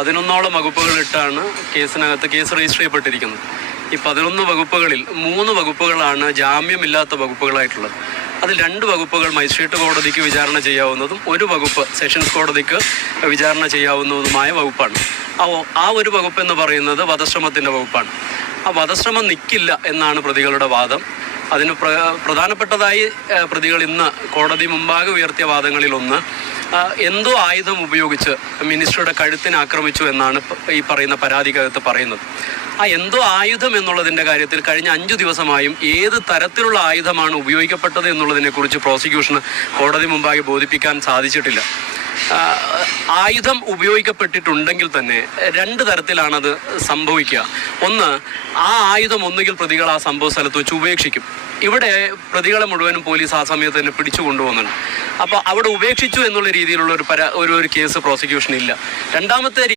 11ഓളം വകുപ്പുകളിട്ടാണ് case register ചെയ്യപ്പെട്ടിരിക്കുന്നത്. ഈ 11 വകുപ്പുകളിൽ 3 വകുപ്പുകളാണ് ജാമ്യമില്ലാത്ത വകുപ്പുകളായിട്ടുള്ളത്. അതിൽ 2 വകുപ്പുകൾ മജിസ്ട്രേറ്റ് കോടതിക്ക് വിചാരണ ചെയ്യാവുന്നതും 1 വകുപ്പ് സെഷൻസ് കോടതിക്ക് വിചാരണ ചെയ്യാവുന്നതുമായ വകുപ്പാണ്. ആ ഒരു വകുപ്പ് എന്ന് പറയുന്നത് വധശ്രമത്തിൻ്റെ വകുപ്പാണ്. ആ വധശ്രമം നിൽക്കില്ല എന്നാണ് പ്രതികളുടെ വാദം. അതിന് പ്രധാനപ്പെട്ടതായി പ്രതികൾ ഇന്ന് കോടതി മുമ്പാകെ ഉയർത്തിയ വാദങ്ങളിലൊന്ന്, എന്തോ ആയുധം ഉപയോഗിച്ച് മിനിസ്റ്ററുടെ കഴുത്തിന് ആക്രമിച്ചു എന്നാണ് ഈ പറയുന്ന പരാതിക്കകത്ത് പറയുന്നത്. ആ എന്തോ ആയുധം എന്നുള്ളതിൻ്റെ കാര്യത്തിൽ കഴിഞ്ഞ 5 ദിവസമായും ഏത് തരത്തിലുള്ള ആയുധമാണ് ഉപയോഗിക്കപ്പെട്ടത് എന്നുള്ളതിനെക്കുറിച്ച് പ്രോസിക്യൂഷന് കോടതി മുമ്പാകെ ബോധിപ്പിക്കാൻ സാധിച്ചിട്ടില്ല. ആയുധം ഉപയോഗിക്കപ്പെട്ടിട്ടുണ്ടെങ്കിൽ തന്നെ 2 തരത്തിലാണത് സംഭവിക്കുക. ഒന്ന്, ആ ആയുധം ഒന്നുകിൽ പ്രതികൾ ആ സംഭവ സ്ഥലത്ത് വെച്ച് ഉപേക്ഷിക്കും. ഇവിടെ പ്രതികളെ മുഴുവനും പോലീസ് ആ സമയത്ത് തന്നെ പിടിച്ചു കൊണ്ടുപോകുന്നുണ്ട്. അപ്പോൾ അവിടെ ഉപേക്ഷിച്ചു എന്നുള്ള രീതിയിലുള്ള ഒരു കേസ് പ്രോസിക്യൂഷൻ ഇല്ല. രണ്ടാമത്തെ